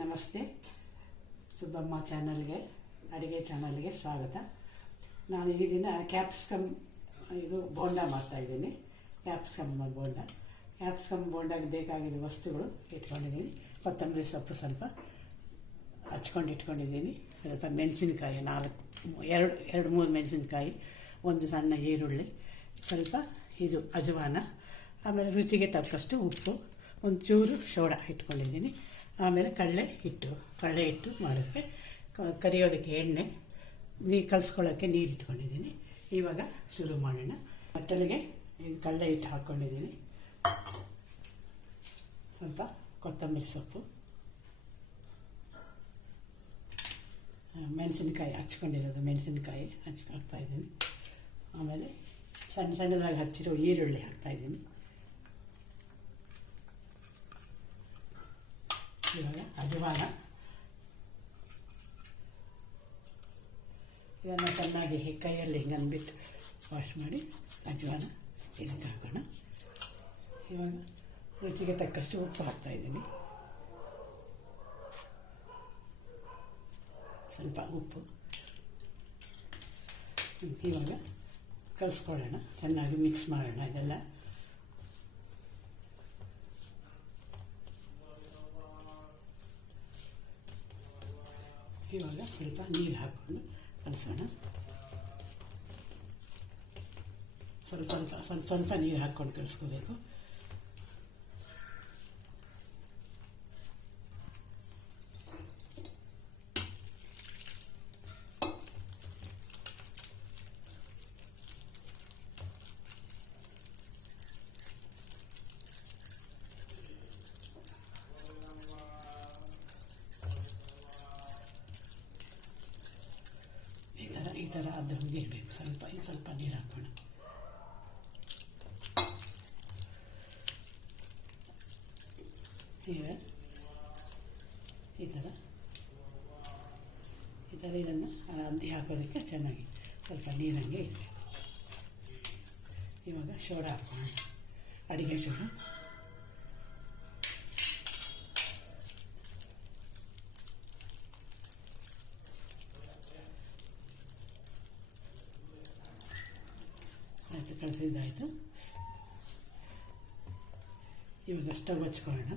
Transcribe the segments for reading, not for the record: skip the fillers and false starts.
ನಮಸ್ತೆ. ಸುಬ್ಬಮ್ಮ ಚಾನಲ್ಗೆ, ಅಡುಗೆ ಚಾನಲ್ಗೆ ಸ್ವಾಗತ. ನಾನು ಈ ದಿನ ಕ್ಯಾಪ್ಸಿಕಮ್ ಬೋಂಡ ಮಾಡ್ತಾಯಿದ್ದೀನಿ. ಕ್ಯಾಪ್ಸಿಕಮ್ ಬೋಂಡಾಗಿ ಬೇಕಾಗಿದ್ದ ವಸ್ತುಗಳು ಇಟ್ಕೊಂಡಿದ್ದೀನಿ. ಕೊತ್ತಂಬರಿ ಸೊಪ್ಪು ಸ್ವಲ್ಪ ಹಚ್ಕೊಂಡು ಇಟ್ಕೊಂಡಿದ್ದೀನಿ. ಸ್ವಲ್ಪ ಮೆಣಸಿನ್ಕಾಯಿ ಎರಡು ಮೂರು ಮೆಣಸಿನ್ಕಾಯಿ, ಒಂದು ಸಣ್ಣ ಈರುಳ್ಳಿ, ಸ್ವಲ್ಪ ಅಜವಾನ, ಆಮೇಲೆ ರುಚಿಗೆ ತಕ್ಕಷ್ಟು ಉಪ್ಪು, ಒಂದು ಚೂರು ಸೋಡಾ ಇಟ್ಕೊಂಡಿದ್ದೀನಿ. ಆಮೇಲೆ ಕಡಲೆ ಹಿಟ್ಟು ಮಾಡೋಕ್ಕೆ, ಕರಿಯೋದಕ್ಕೆ ಎಣ್ಣೆ, ಕಲಿಸ್ಕೊಳ್ಳೋಕ್ಕೆ ನೀರು ಇಟ್ಕೊಂಡಿದ್ದೀನಿ. ಇವಾಗ ಶುರು ಮಾಡೋಣ. ಬಟ್ಟಲಿಗೆ ಕಡಲೆ ಹಿಟ್ಟು ಹಾಕ್ಕೊಂಡಿದ್ದೀನಿ. ಸ್ವಲ್ಪ ಕೊತ್ತಂಬರಿ ಸೊಪ್ಪು, ಮೆಣಸಿನ್ಕಾಯಿ ಮೆಣಸಿನ್ಕಾಯಿ ಹಾಕ್ತಾಯಿದ್ದೀನಿ. ಆಮೇಲೆ ಸಣ್ಣದಾಗಿ ಹಚ್ಚಿರೋ ಈರುಳ್ಳಿ ಹಾಕ್ತಾಯಿದ್ದೀನಿ. ಇವಾಗ ಅಜವಾನ, ಇದನ್ನು ಚೆನ್ನಾಗಿ ಕೈಯಲ್ಲಿ ಹಿಂಗೆ ಅಂದ್ಬಿಟ್ಟು ವಾಶ್ ಮಾಡಿ ಅಜವಾನ ಇದಕ್ಕೆ ಹಾಕೋಣ. ಇವಾಗ ರುಚಿಗೆ ತಕ್ಕಷ್ಟು ಉಪ್ಪು ಹಾಕ್ತಾಯಿದ್ದೀನಿ. ಸ್ವಲ್ಪ ಉಪ್ಪು. ಇವಾಗ ಕಲಿಸ್ಕೊಳ್ಳೋಣ, ಚೆನ್ನಾಗಿ ಮಿಕ್ಸ್ ಮಾಡೋಣ ಇದೆಲ್ಲ. ಇವಾಗ ಸ್ವಲ್ಪ ನೀರು ಹಾಕ್ಕೊಂಡು ಕಲಿಸೋಣ. ಸ್ವಲ್ಪ ನೀರು ಹಾಕ್ಕೊಂಡು ಕಲಿಸ್ಕೋಬೇಕು. ಈ ಥರ ಅದು ಇರಬೇಕು. ಸ್ವಲ್ಪ ನೀರು ಹಾಕೋಣ. ಈಗ ಈ ಥರ ಇದನ್ನು ಅದ್ದಿ ಹಾಕೋದಕ್ಕೆ ಚೆನ್ನಾಗಿ ಸ್ವಲ್ಪ ನೀರಂಗೆ ಇರಬೇಕು. ಇವಾಗ ಸೋಡಾ ಹಾಕೋಣ, ಅಡುಗೆ ಸೋಡಾ. ಆಯಿತು, ಕಳಿಸಿದ್ದಾಯಿತು. ಇವಾಗ ಸ್ಟವ್ ಹಚ್ಕೊಳ್ಳೋಣ.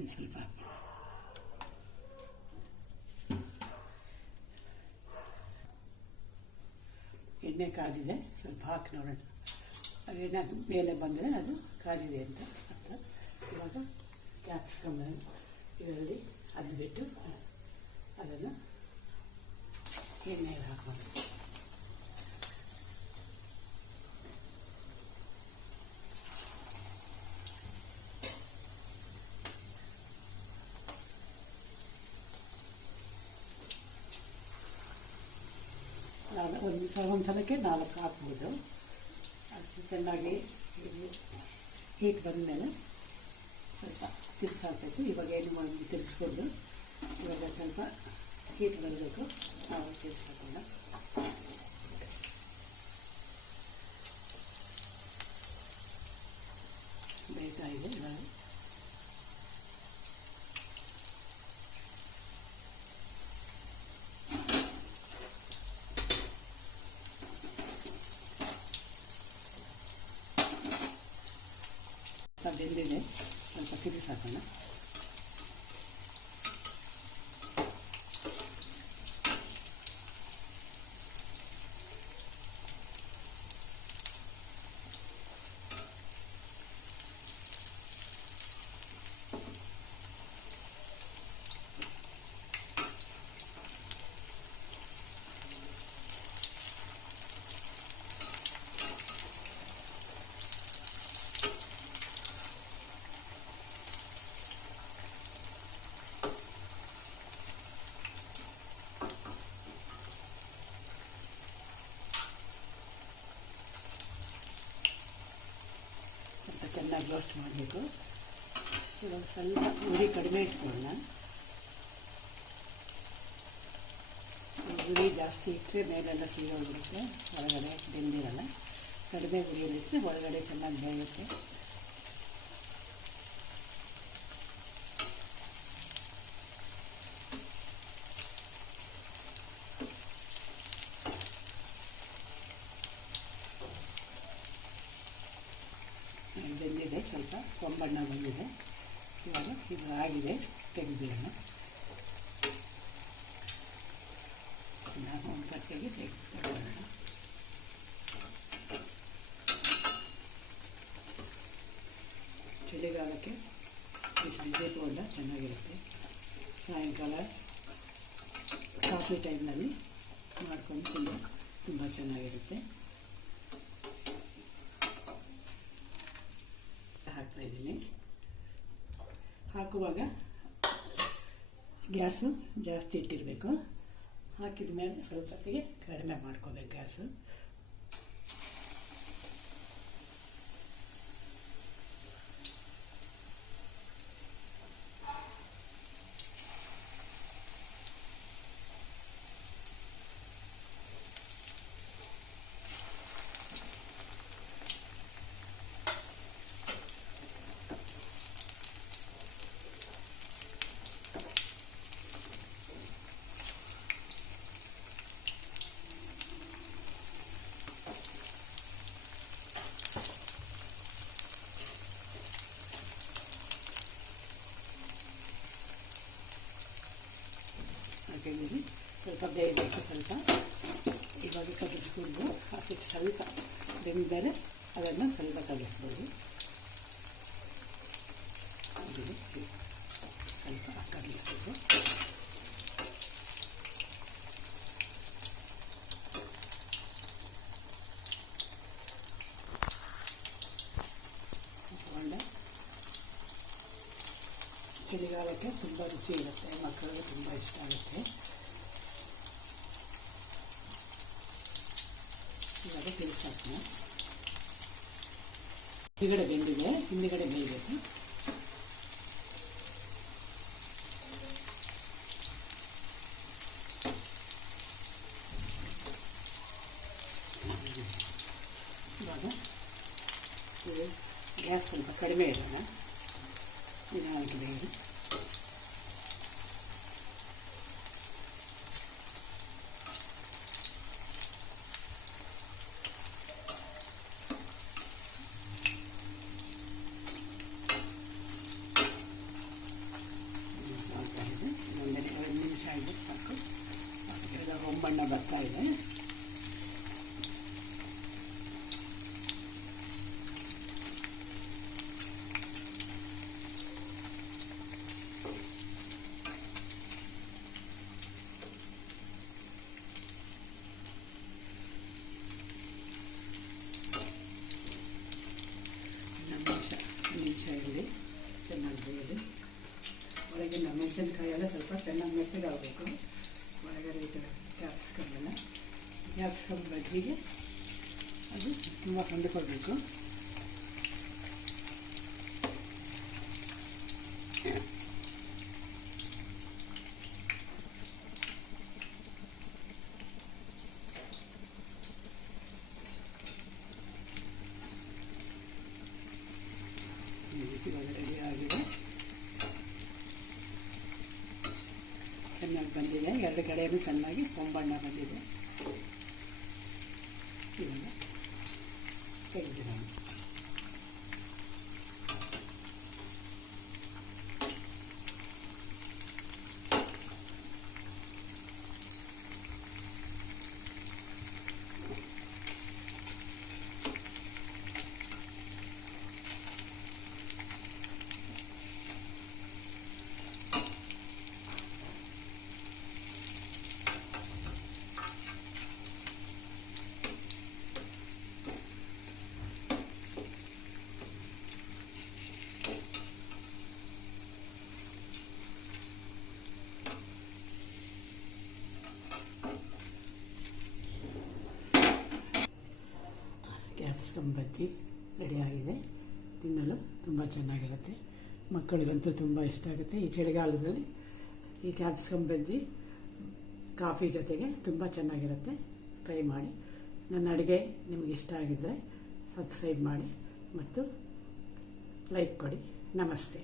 ಇನ್ನು ಸ್ವಲ್ಪ ಎಣ್ಣೆ ಕಾದಿದೆ, ಸ್ವಲ್ಪ ಹಾಕಿ ನೋಡೋಣ. ಎಣ್ಣೆ ಮೇಲೆ ಬಂದರೆ ಅದು ಕಾದಿದೆ ಅಂತ ಅರ್ಥ. ಇವಾಗ ಕ್ಯಾಪ್ಸಿಕಮ್ ಇದರಲ್ಲಿ ಅದ್ಬಿಟ್ಟು ಅದನ್ನು ಎಣ್ಣೆಗೆ ಹಾಕೋಣ. ಒಂದು ಸಲಕ್ಕೆ 4 ಹಾಕ್ಬೋದು. ಅದು ಚೆನ್ನಾಗಿ ಹೀಟ್ ಬಂದಮೇಲೆ ಸ್ವಲ್ಪ ತಿರ್ಗಿಸಾಕಬೇಕು. ಇವಾಗ ಏನು ಮಾಡಿ ತಿರ್ಗಿಸ್ಕೊಂಡು ಇವಾಗ ಸ್ವಲ್ಪ ಹೀಟ್ ಬರಬೇಕು, ನಾವು ತಿರ್ಗಿಸ್ಕೊಳ್ಳೋಣ. ಬೇಯ್ತಾ ಇದೆ ಇವಾಗ. ಬೆಂದಿದೆ, ಸ್ವಲ್ಪ ತಿರುಗಿಸಾಕೋಣ. ಚೆನ್ನಾಗಿ ರೋಸ್ಟ್ ಮಾಡಬೇಕು. ಇವಾಗ ಸ್ವಲ್ಪ ಉರಿ ಕಡಿಮೆ ಇಟ್ಕೊಳ್ಳೋಣ. ಉರಿ ಜಾಸ್ತಿ ಇಟ್ಟರೆ ಮೇಲೆಲ್ಲ ಸೀದೋಗ್ಬಿಡುತ್ತೆ, ಹೊರಗಡೆ ಬೆಂದಿರಲ್ಲ. ಕಡಿಮೆ ಉರಿಯಲ್ಲಿಟ್ಟರೆ ಒಳಗಡೆ ಚೆನ್ನಾಗಿ ಬೇಯುತ್ತೆ. ಬೆಂದಿದೆ, ಸ್ವಲ್ಪ ಕೊಂಬಣ್ಣ ಬಂದಿದೆ. ಇವಾಗ ಇದು ಆಗಿದೆ, ತೆಗೆದ್ಬಿಡೋಣ. ನಾನು ಒಂದು ತಟ್ಟೆಗೆ ತೆಗೆದುಕೊಳ್ಳೋಣ. ಚಳಿಗಾಲಕ್ಕೆ ಬಿಸಿ ಬೋಂಡ ಚೆನ್ನಾಗಿರುತ್ತೆ. ಸಾಯಂಕಾಲ ಕಾಫಿ ಟೈಮ್ನಲ್ಲಿ ಮಾಡ್ಕೊಂಡು ತಿಂದರೆ ತುಂಬ ಚೆನ್ನಾಗಿರುತ್ತೆ. ಹಾಕ್ತಾಯಿದ್ದೀನಿ. ಹಾಕುವಾಗ ಗ್ಯಾಸು ಜಾಸ್ತಿ ಇಟ್ಟಿರಬೇಕು. ಹಾಕಿದ ಮೇಲೆ ಸ್ವಲ್ಪ ಹೊತ್ತಿಗೆ ಕಡಿಮೆ ಮಾಡ್ಕೋಬೇಕು ಗ್ಯಾಸು. ಹಾಕಿದ್ದೀನಿ. ಸ್ವಲ್ಪ ಬೇಯಬೇಕು. ಸ್ವಲ್ಪ ಇವಾಗ ಕಲಿಸ್ಕೊಂಡು ಹಸಿಟ್ಟು ಸ್ವಲ್ಪ ಬೆಂದ ಮೇಲೆ ಅದನ್ನು ಸ್ವಲ್ಪ ಕಲಿಸ್ಬೋದು. ಸ್ವಲ್ಪ ಕಲಿಸ್ಬೇಕು. ಚಳಿಗಾಲಕ್ಕೆ ತುಂಬ ರುಚಿ ಇರುತ್ತೆ, ಮಕ್ಕಳಿಗೆ ತುಂಬ ಇಷ್ಟ ಆಗುತ್ತೆ. ಇವಾಗ ತಿಳಿಸಾಕೋಣ. ಹಿಂದುಗಡೆ ಬೆಂದಿದೆ, ಹಿಂದುಗಡೆ ಬೇಯಬೇಕು. ಇವಾಗ ಗ್ಯಾಸ್ ಸ್ವಲ್ಪ ಕಡಿಮೆ ಇಡೋಣ. ನಿಧಾನಕ್ಕೆ ಬೇಯಿಸಿ. ಒಂದು 2 ನಿಮಿಷ ಆಗಿದೆ ಸಾಕು. ಈಗ ಹೊಂಬಣ್ಣ ಬರ್ತಾ ಇದೆ. ನಿಮಿಷ ಇರಲಿ, ಚೆನ್ನಾಗಿ ಬೇಯಲಿ. ಒಳಗಿನ ಮೆಣಸಿನ್ಕಾಯಿ ಎಲ್ಲ ಸ್ವಲ್ಪ ಚೆನ್ನಾಗಿ ಮೆತ್ತಗಾಗಬೇಕು. ಒಳಗಡೆ ಈ ಥರ ಕ್ಯಾಪ್ಸಿಕಮ್ ಬಜ್ಜಿಗೆ ಅದು ತುಂಬ ಹೊಂದಿಕೊಳ್ಬೇಕು. ಇವಾಗ ರೆಡಿ ಆಗಿದೆ, ಚೆನ್ನಾಗಿ ಬಂದಿದೆ. 2 ಕಡೆಯೂ ಚೆನ್ನಾಗಿ ಹೊಂಬಣ್ಣ ಬಂದಿದೆ. ಇವಾಗ ತೆಗೆದಿರೋಣ. ಕ್ಯಾಪ್ಸಿಕಮ್ ಬಜ್ಜಿ ರೆಡಿಯಾಗಿದೆ. ತಿನ್ನಲು ತುಂಬ ಚೆನ್ನಾಗಿರುತ್ತೆ. ಮಕ್ಕಳಿಗಂತೂ ತುಂಬ ಇಷ್ಟ ಆಗುತ್ತೆ. ಈ ಚಳಿಗಾಲದಲ್ಲಿ ಈ ಕ್ಯಾಪ್ಸಿಕಮ್ ಬಜ್ಜಿ ಕಾಫಿ ಜೊತೆಗೆ ತುಂಬ ಚೆನ್ನಾಗಿರುತ್ತೆ. ಟ್ರೈ ಮಾಡಿ. ನನ್ನ ಅಡುಗೆ ನಿಮಗೆ ಇಷ್ಟ ಆಗಿದ್ದರೆ ಸಬ್ಸ್ಕ್ರೈಬ್ ಮಾಡಿ ಮತ್ತು ಲೈಕ್ ಕೊಡಿ. ನಮಸ್ತೆ.